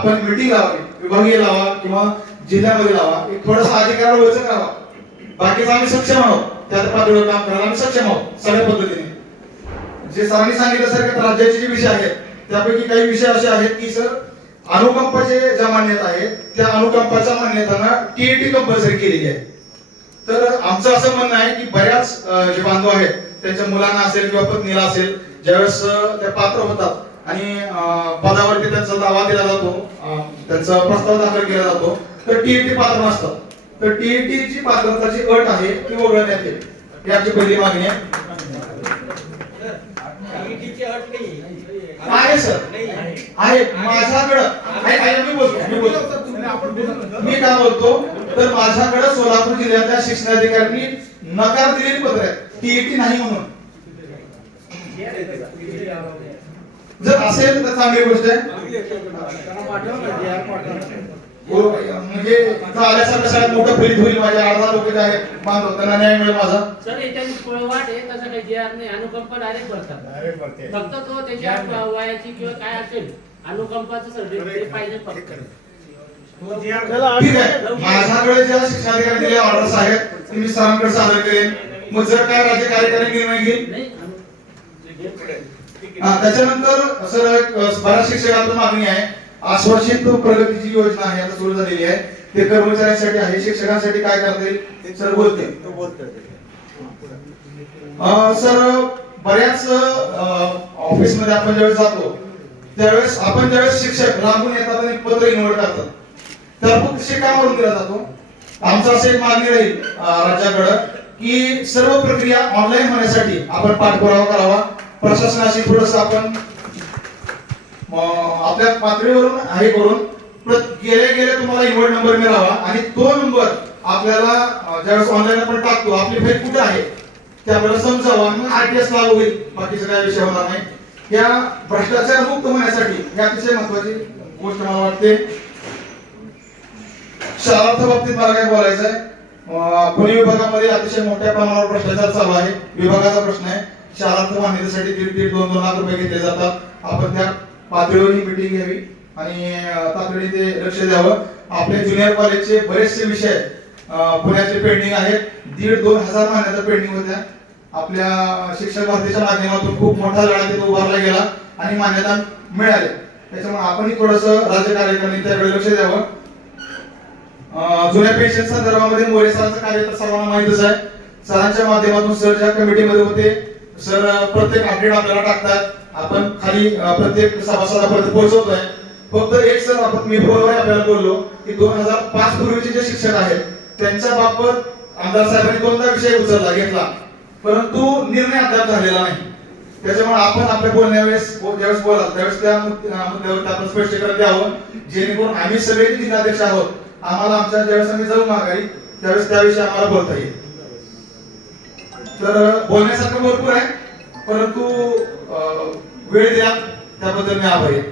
आपण मिटिंग लावावी विभागीय लावा किंवा जिल्ह्यामध्ये लावा एक थोडासा अधिकार वळचं करावा. बाकीचं आम्ही सक्षम आहोत. त्या पातळीवर काम करायला आम्ही सक्षम आहोत सगळ्या पद्धतीने. जे सरांनी सांगितलं राज्याचे जे विषय आहेत त्यापैकी काही विषय असे आहेत की सर अनुकंपाचे ज्या मान्यता आहेत त्या अनुकंपाच्या मान्यतांना टीएटी कंपल्सरी केलेली आहे. तर आमचं असं म्हणणं आहे की बऱ्याच जे बांधव आहेत त्यांच्या मुलांना असेल किंवा पत्नीला असेल ज्यावेळेस त्या ते पात्र होतात आणि पदावरती त्यांचा दावा दिला जातो त्यांचा प्रस्ताव दाखल केला जातो तर टीएटी पात्र नसतात तर टीएटी ची पात्रताची अट आहे ती वगळण्यात ही आमची पहिली मागणी आहे. सर. आहे. माझ्याकडं मी बोलतो मी बोलतो. मी काय बोलतो? तर माझ्याकडे सोलापूर जिल्ह्यातल्या शिक्षणाधिकाऱ्यांनी नकार दिलेली पत्र आहे टीईटी नाही म्हणून. जर असेल तर चांगली गोष्ट आहे. हो, म्हणजे इथं आल्यासारखं सगळ्यात मोठं फलित होईल माझ्या अर्धा लोक जे आहेत बांधव त्यांना न्याय मिळेल माझा. सर याच्यात पळवाट आहे तसं काही जे आर नाही अनुकंप डायरेक्ट भरतात फक्त तो त्याच्या वयाची किंवा काय असेल अनुकंपाचं सर्टिफिकेट पाहिजे फक्त. ठीक आहे. माझ्याकडे ज्या शिक्षणाधिकारी दिलेल्या ऑर्डर्स आहेत ते मी सरांकडे सादर करेन मग जर काय राज्य कार्यकारी निर्णय घेईल? नाही हा, त्याच्यानंतर सर बऱ्याच शिक्षकांची मागणी आहे. आश्वासित प्रगतीची योजना आहे आता सुरू झालेली आहे. ते कर्मचाऱ्यांसाठी आहे शिक्षकांसाठी काय करता येईल ते सर बोलते सर बऱ्याच ऑफिसमध्ये आपण ज्यावेळेस जातो त्यावेळेस आपण ज्यावेळेस शिक्षक लांबून येतात आणि पत्र इन्व्हर्ट करतात तर फक्त शिकावरून दिला जातो. आमचं असं एक मागणी राहील राज्याकडं की सर्व प्रक्रिया ऑनलाईन होण्यासाठी आपण पाठपुरावा करावा. प्रशासनाशी थोडस आपण आपल्या पातळीवरून हे करून गेले गेल्या गेल्या तुम्हाला इन्व्हर्ट नंबर मिळावा. आणि तो नंबर आपल्याला ज्यावेळेस ऑनलाईन आपण टाकतो आपली फाईल कुठे आहे ते आपल्याला समजावं आणि मग आरटीएस लागू होईल. बाकीचा काय विषय होणार नाही. या भ्रष्टाचार मुक्त होण्यासाठी हे अतिशय महत्वाची गोष्ट मला वाटते. शाळाच्या बाबतीत मला काय बोलायचं आहे पुणे विभागामध्ये अतिशय मोठ्या प्रमाणावर भ्रष्टाचार चालू आहे. विभागाचा प्रश्न आहे. शाळांच्या मान्यतेसाठी दीड दीड दोन दोन लाख रुपये घेतले जातात. आपण त्या पातळीवर ही मिटिंग घ्यावी आणि तातडीने ते लक्ष द्यावं. आपले ज्युनियर कॉलेजचे बरेचसे विषय पुण्याचे पेंडिंग आहेत. दीड दोन हजार मान्यता पेंडिंग होत्या. आपल्या शिक्षक भरतीच्या माध्यमातून खूप मोठा लढा तिथे उभारला गेला आणि मान्यता मिळाली. त्याच्यामुळे आपणही थोडस राज्य कार्यकारिणी त्याकडे लक्ष द्यावं. जुन्या पेन्शन संदर्भामध्ये मोरे सरांचं कार्य तर सर्वांना माहितच आहे. सरांच्या माध्यमातून सर ज्या कमिटीमध्ये होते सर प्रत्येक अपडेट आपल्याला टाकतात. आपण खाली प्रत्येक सभासदापर्यंत पोहोचवतोय. फक्त एक सर आपण मी फोनवर आपल्याला बोललो की दोन हजार पाच पूर्वीचे जे शिक्षक आहेत त्यांच्या बाबत आमदार साहेबांनी कोणता विषय उचलला घेतला? परंतु निर्णय अद्याप झालेला नाही. त्याच्यामुळे आपण आपल्या बोलण्यावेळेस ज्यावेळेस बोलाल त्यावेळेस त्या मुद्द्यावर आपण स्पष्टीकरण द्यावं. जेणेकरून आम्ही सगळे जिल्हाध्यक्ष आहोत. आम्हाला आमच्या ज्यावेळेस आम्ही जाऊ माघारी त्यावेळेस त्याविषयी आम्हाला बोलता येईल. तर बोलण्यासारखं भरपूर आहे. परंतु वेळ द्या त्याबद्दल मी आभारी आहे.